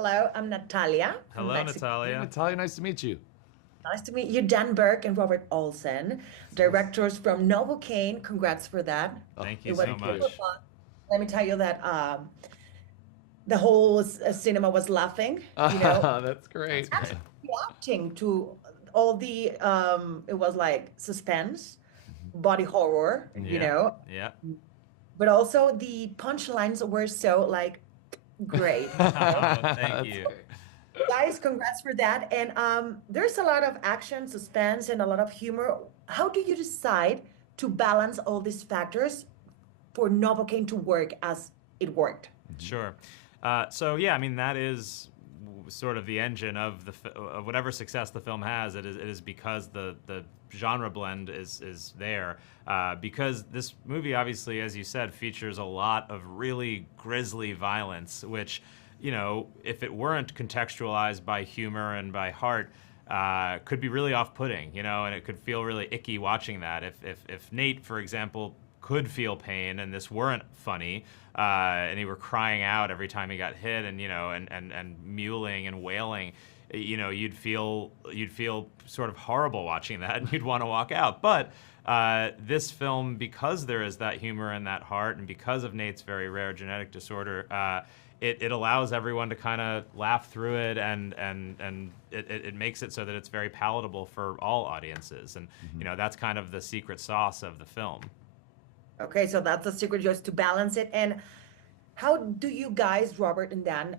Hello, I'm Natalia from Hello, Mexico. Hey, Natalia. Natalia, nice to meet you. Nice to meet you, Dan Burke and Robert Olsen, Yes. directors from Novocaine. Congrats for that. Oh, Thank you It was so thank you. super much. fun. Let me tell you that the whole cinema was laughing, That's great. That's actually great. reacting to all the, it was like suspense, Mhm. body horror, Yeah, yeah. but also the punchlines were so like great. Oh, thank That's you. great. Guys, congrats for that. And there's a lot of action, suspense, and a lot of humor. How do you decide to balance all these factors for Novocaine to work as it worked? Mhm. Sure. So yeah, I mean that is sort of the engine of of whatever success the film has. It is because the genre blend is there. Because this movie, obviously, as you said, features a lot of really grisly violence, which, if it weren't contextualized by humor and by heart, could be really off-putting, and it could feel really icky watching that. If Nate, for example, could feel pain and this weren't funny, and he were crying out every time he got hit, and and mewling and wailing, you'd feel sort of horrible watching that, and you'd want to walk out. But this film, because there is that humor and that heart, and because of Nate's very rare genetic disorder, it allows everyone to kind of laugh through it, and it makes it so that it's very palatable for all audiences, and Mhm. that's kind of the secret sauce of the film. Okay, so that's the secret, just to balance it. And how do you guys, Robert and Dan,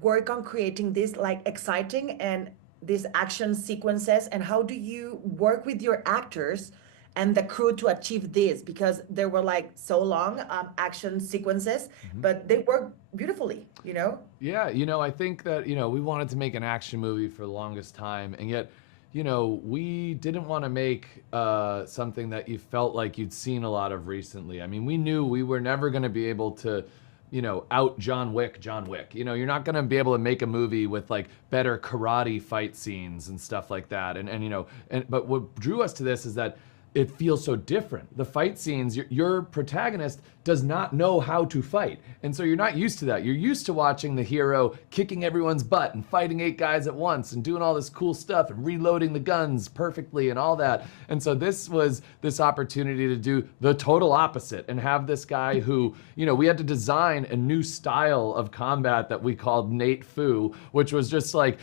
work on creating this like exciting and these action sequences? And how do you work with your actors and the crew to achieve this? Because there were like so long action sequences, Mhm. but they work beautifully. Yeah, I think that, we wanted to make an action movie for the longest time, and yet, we didn't want to make something that you felt like you'd seen a lot of recently. I mean, we knew we were never going to be able to, out John Wick, John Wick. You're not going to be able to make a movie with like better karate fight scenes and stuff like that. But what drew us to this is that it feels so different. The fight scenes, your protagonist does not know how to fight. And so you're not used to that. You're used to watching the hero kicking everyone's butt and fighting 8 guys at once and doing all this cool stuff and reloading the guns perfectly and all that. And so this was this opportunity to do the total opposite and have this guy who, we had to design a new style of combat that we called Nate Fu, which was just like,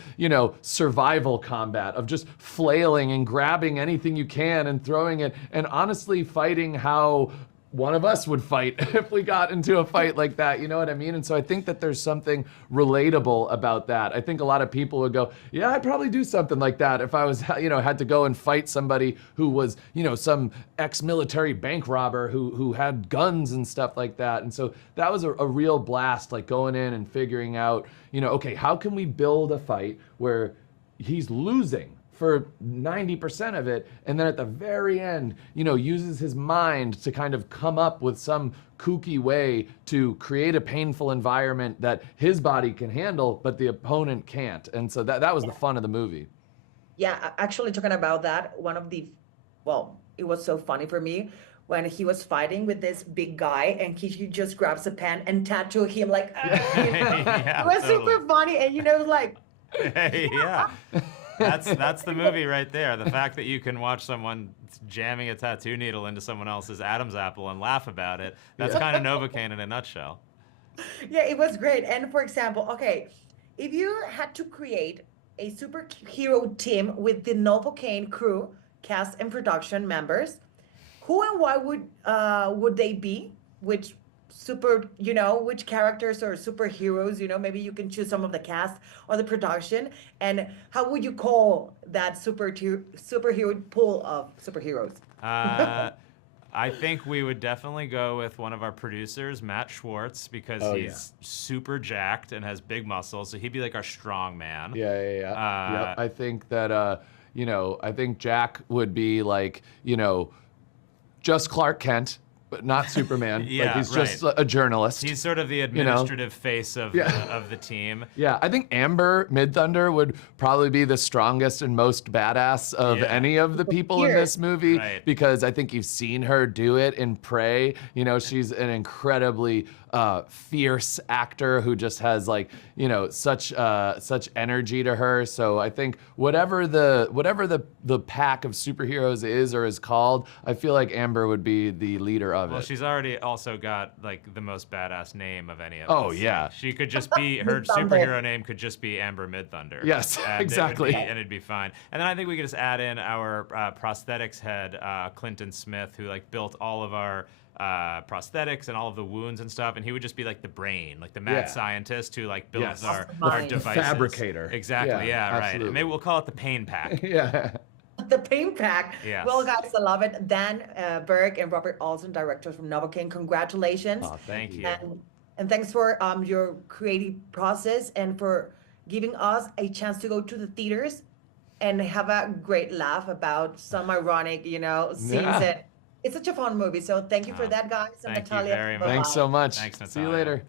survival combat of just flailing and grabbing anything you can and throwing it, and honestly fighting how one of us would fight if we got into a fight like that, you know what I mean? And so I think that there's something relatable about that. I think a lot of people would go, yeah, I'd probably do something like that if I was, had to go and fight somebody who was, some ex-military bank robber who had guns and stuff like that. And so that was a real blast, like going in and figuring out, okay, how can we build a fight where he's losing for 90% of it, and then at the very end, uses his mind to kind of come up with some kooky way to create a painful environment that his body can handle, but the opponent can't. And so that was the fun of the movie. Yeah, actually talking about that, well, it was so funny for me when he was fighting with this big guy and he just grabs a pen and tattoo him like, it Yeah, was totally. super funny. And like, Yeah. That's the movie right there. The fact that you can watch someone jamming a tattoo needle into someone else's Adam's apple and laugh about it, that's Yeah. kind of Novocaine in a nutshell. yeah, it was great. And for example, okay, if you had to create a superhero team with the Novocaine crew, cast and production members, who and why would they be? Which which characters or superheroes, maybe you can choose some of the cast or the production, and how would you call that superhero pool of superheroes? Uh, I think we would definitely go with one of our producers, Matt Schwartz, because Oh, yeah. he's super jacked and has big muscles, so he'd be like our strong man. Yeah. Yep. I think that, I think Jack would be like, just Clark Kent, but not Superman. Yeah, like he's right. just a journalist. He's sort of the administrative face of the team. Yeah, I think Amber Midthunder would probably be the strongest and most badass of any of the people in this movie, Right. because I think you've seen her do it in Prey. You know, she's an incredibly fierce actor who just has like, you know, such energy to her. So I think whatever the pack of superheroes is or is called, I feel like Amber would be the leader of Well, it. she's already also got like the most badass name of any of Oh, us. yeah. She could just be her superhero name could just be Amber Midthunder. Yes, And exactly. and it'd be fine. And then I think we could just add in our prosthetics head, Clinton Smith, who like built all of our prosthetics and all of the wounds and stuff, and he would just be like the brain, like the mad scientist who like builds our Mind. devices. Fabricator. Exactly. Yeah. Right. absolutely. Maybe we'll call it the pain pack. Yeah. The pain pack. Yes. Well, guys, I love it. Dan Berg and Robert Olson, directors from Novocaine, congratulations. Oh, Thank you. And thanks for your creative process and for giving us a chance to go to the theaters and have a great laugh about some ironic, you know, scenes. Yeah. And it's such a fun movie. So thank you for that, guys. And Thank you Natalia, very much. bye-bye. Thanks so much. Thanks, See you Natalia. later. Bye.